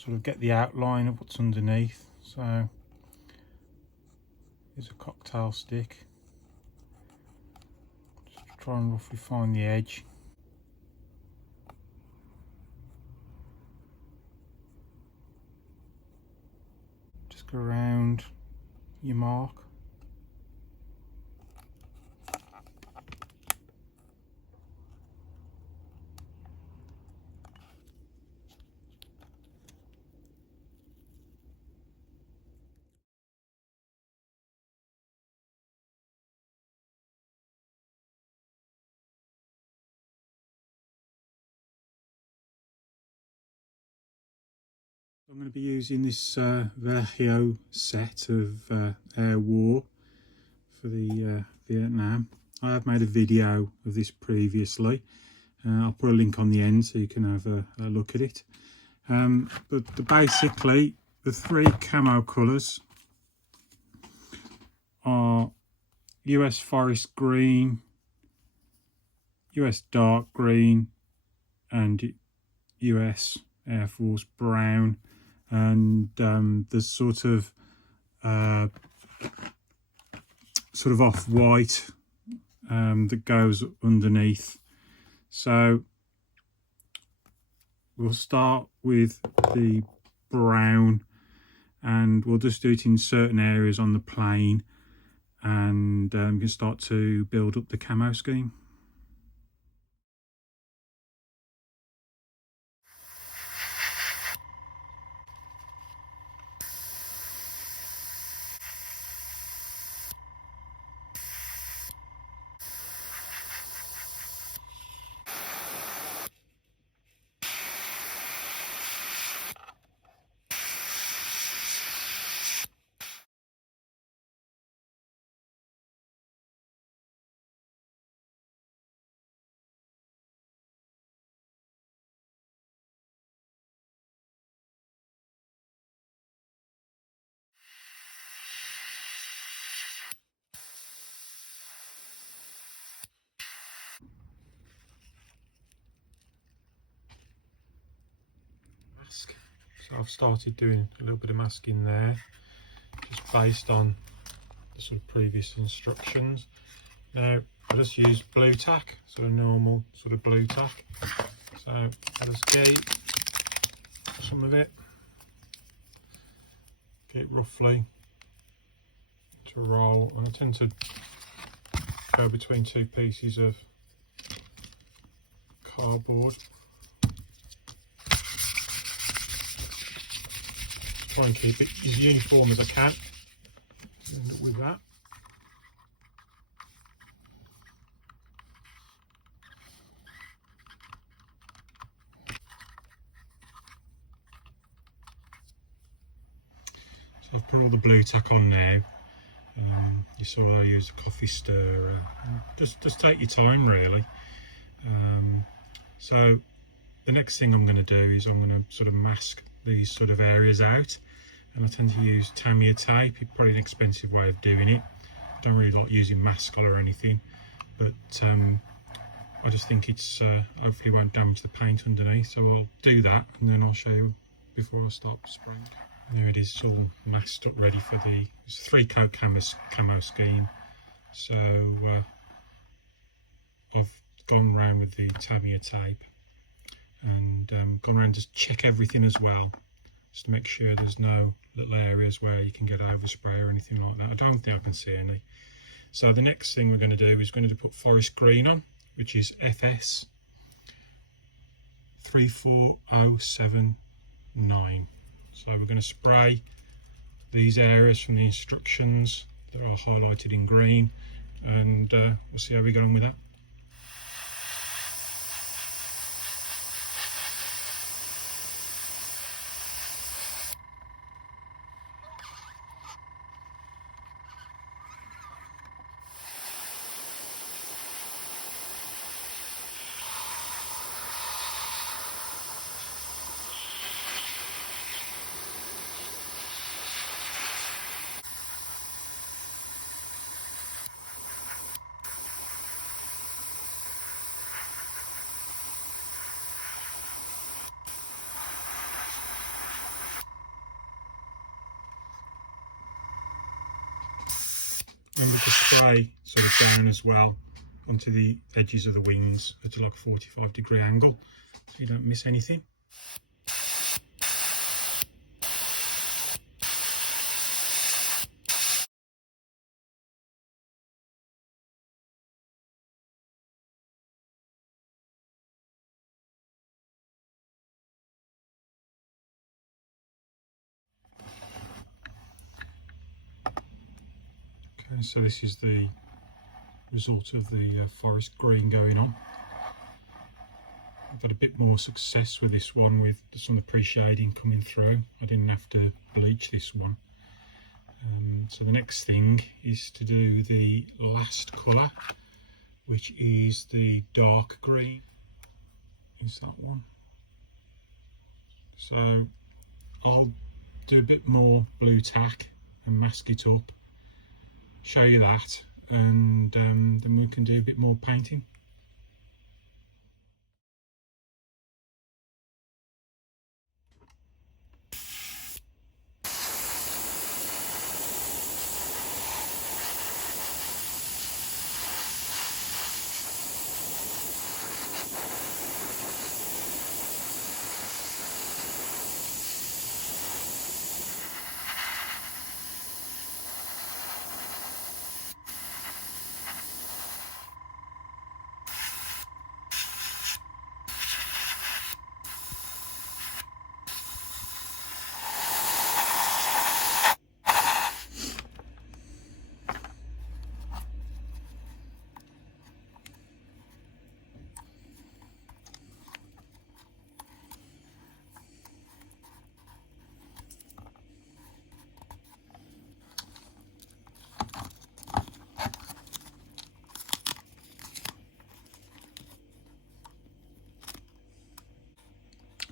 sort of get the outline of what's underneath. So here's a cocktail stick. Just try and roughly find the edge. Just go around your mark. I'm going to be using this Vallejo set of air war for the Vietnam. I have made a video of this previously. I'll put a link on the end so you can have a look at it. But basically the three camo colours are US Forest Green, US Dark Green and US Air Force Brown. And there's sort of off-white that goes underneath. So we'll start with the brown, and we'll just do it in certain areas on the plane, and we can start to build up the camo scheme. So I've started doing a little bit of masking there, just based on the sort of previous instructions. Now I just use blue tack, sort of normal sort of blue tack. So I just gate some of it, get roughly to roll, and I tend to go between two pieces of cardboard. Try and keep it as uniform as I can. End up with that. So I've put all the blue tack on now. You saw I use a coffee stirrer. Just take your time really. So the next thing I'm going to do is I'm going to sort of mask these sort of areas out, and I tend to use Tamiya tape. It's probably an expensive way of doing it. I don't really like using mascot or anything, but I just think it's hopefully won't damage the paint underneath. So I'll do that, and then I'll show you before I start spraying. There it is, all masked up, ready for the 3-coat camo scheme. So I've gone around with the Tamiya tape and gone around to check everything as well, just to make sure there's no little areas where you can get overspray or anything like that. I don't think I can see any. So the next thing we're going to do is going to put forest green on, which is FS 34079. So we're going to spray these areas from the instructions that are highlighted in green, and we'll see how we get on with that. Remember to spray sort of down as well onto the edges of the wings at like a 45-degree angle so you don't miss anything. Okay, so this is the result of the forest green going on. I've had a bit more success with this one with some of the pre-shading coming through. I didn't have to bleach this one. So the next thing is to do the last colour, which is the dark green. Is that one? So I'll do a bit more blue tack and mask it up, show you that, and then we can do a bit more painting.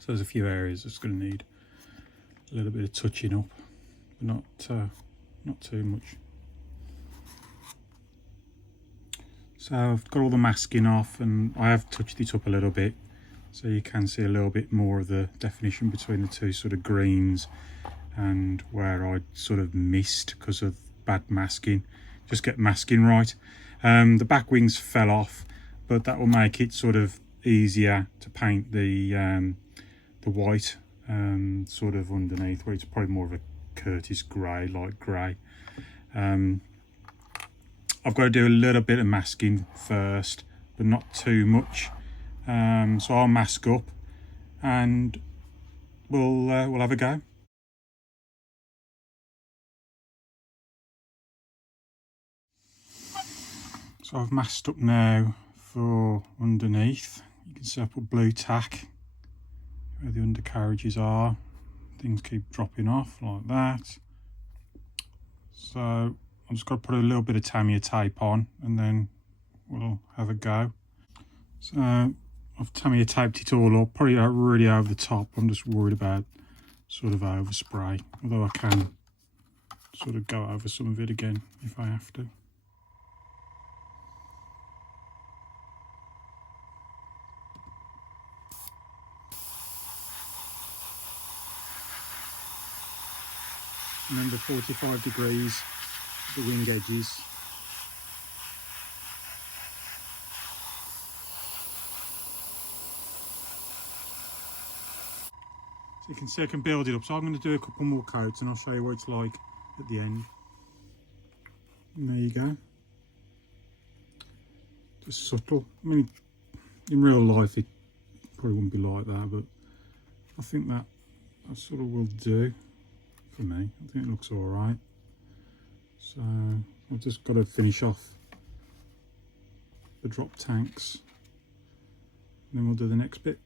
So there's a few areas that's going to need a little bit of touching up, but not too much. So I've got all the masking off and I have touched it up a little bit, so you can see a little bit more of the definition between the two sort of greens and where I sort of missed because of bad masking. Just get masking right. The back wings fell off, but that will make it sort of easier to paint the white sort of underneath, where it's probably more of a Curtis grey, light grey. I've got to do a little bit of masking first, but not too much. So I'll mask up and we'll have a go. So I've masked up now for underneath. You can see I put blue tack where the undercarriages are. Things keep dropping off like that. So I'm just going to put a little bit of Tamiya tape on and then we'll have a go. So I've Tamiya taped it all up, probably not really over the top. I'm just worried about sort of overspray, although I can sort of go over some of it again if I have to. Remember 45 degrees, the wing edges. So you can see I can build it up. So I'm going to do a couple more coats and I'll show you what it's like at the end. And there you go. Just subtle. I mean, in real life it probably wouldn't be like that, but I think that sort of will do for me. I think it looks all right. So I've just got to finish off the drop tanks and then we'll do the next bit.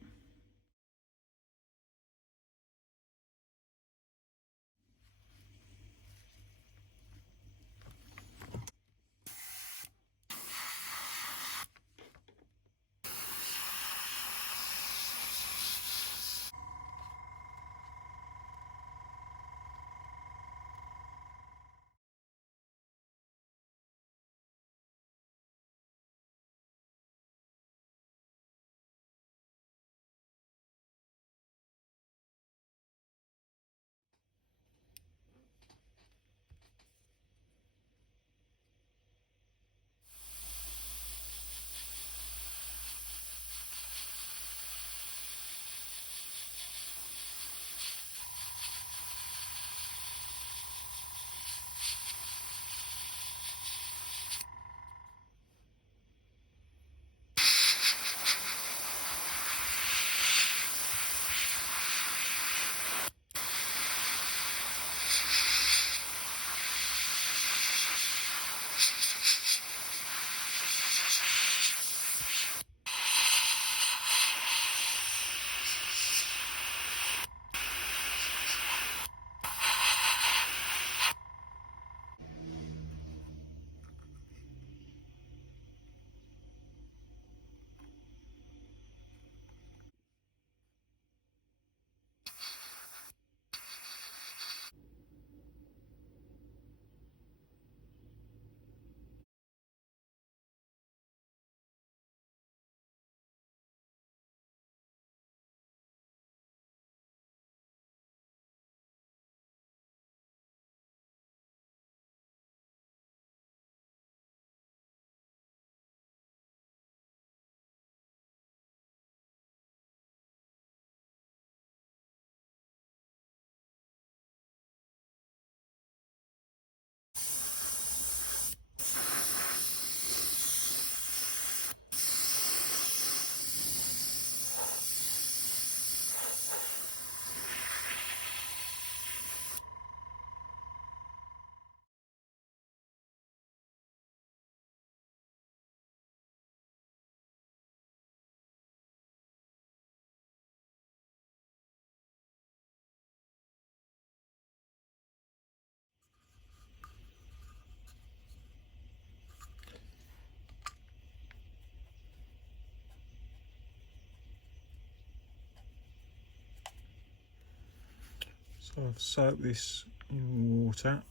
So I've soaked this in water.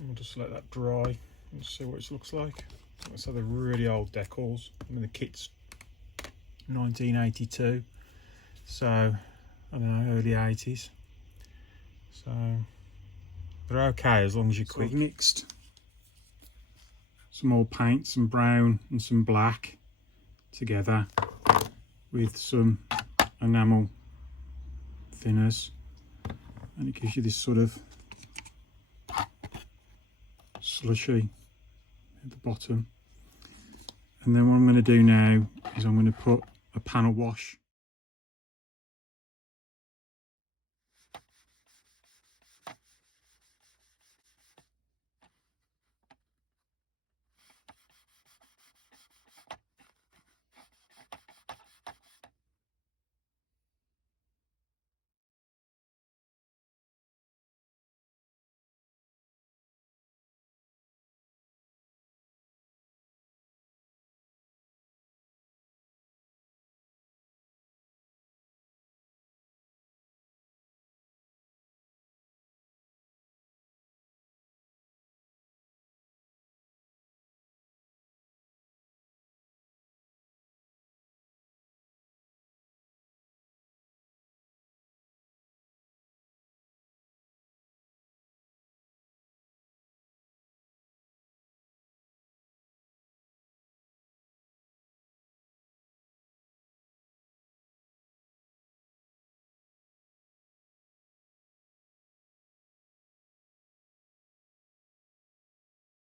We'll just let that dry and see what it looks like. Let's have the really old decals. I mean, the kit's 1982, so I don't know, early 80s. So they're okay as long as you're quick. I've mixed some old paint, some brown and some black together with some enamel thinners, and it gives you this sort of slushy at the bottom. And then what I'm going to do now is I'm going to put a panel wash